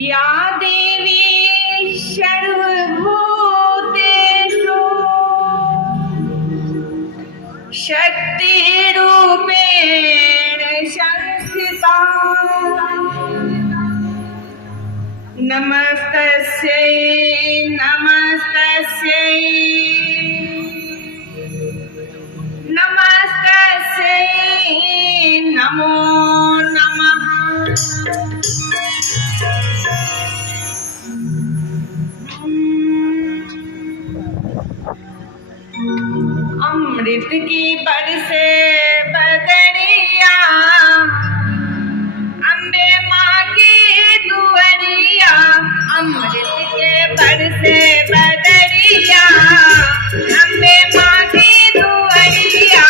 या देवी सर्वभूतेषु शक्तिरूपेण संस्थिता नमस्तस्यै नमस्तस्यै नमस्तस्यै नमो नमः। अमृत की बरसे बदरिया अम्बे माँ की दुआरिया, अमृत के बरसे बदरिया अम्बे माँ की दुआरिया,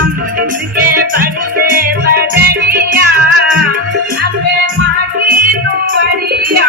अमृत के बरसे बदरिया अम्बे माँ की दुआरिया।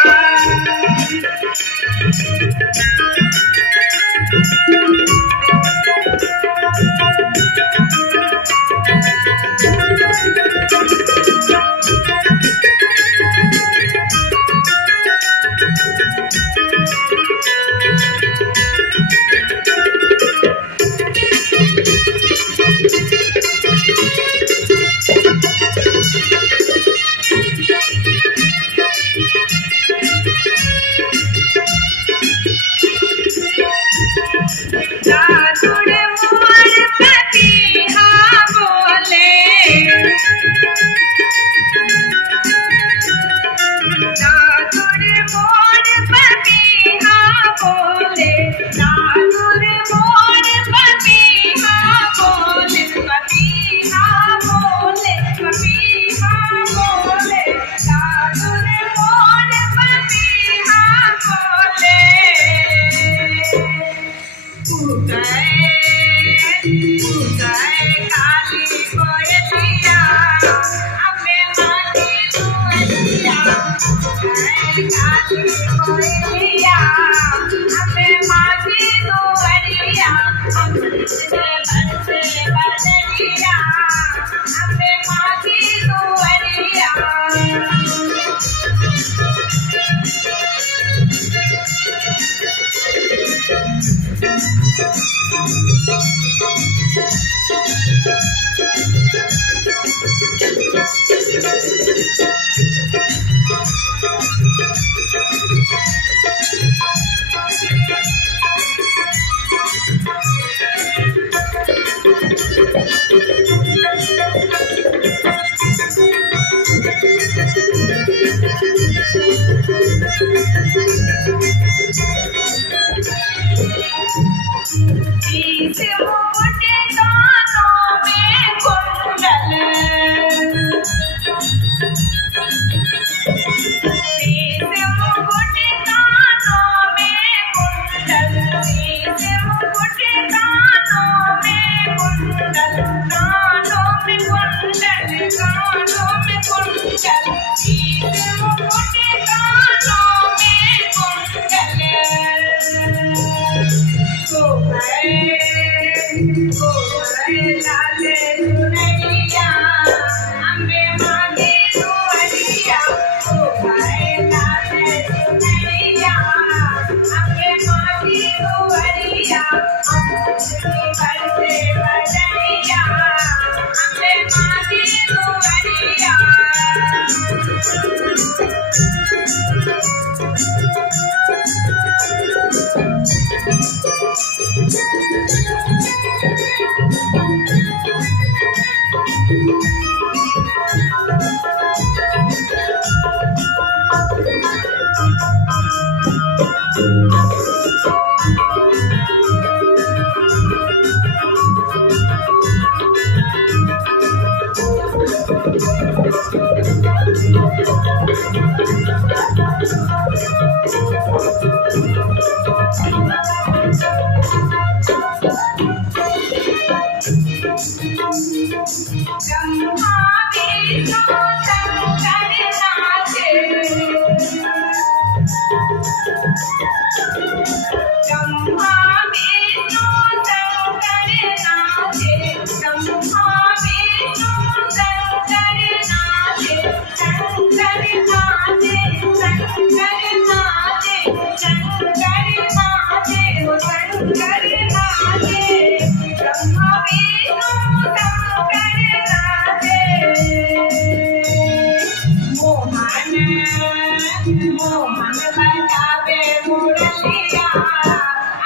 मोहन बजावे मुरलिया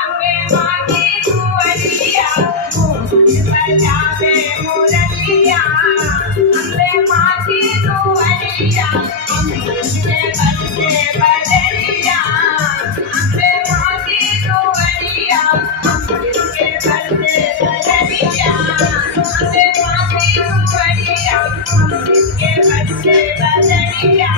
अम्बे माँ की दुअरिया मोहन बजावे मुरलिया अम्बे माँ की दुअरिया अमृत के बरसे बदरिया अम्बे माँ की दुअरिया अमृत के बरसे बदरिया अम्बे माँ की दुअरिया अमृत के बरसे बदरिया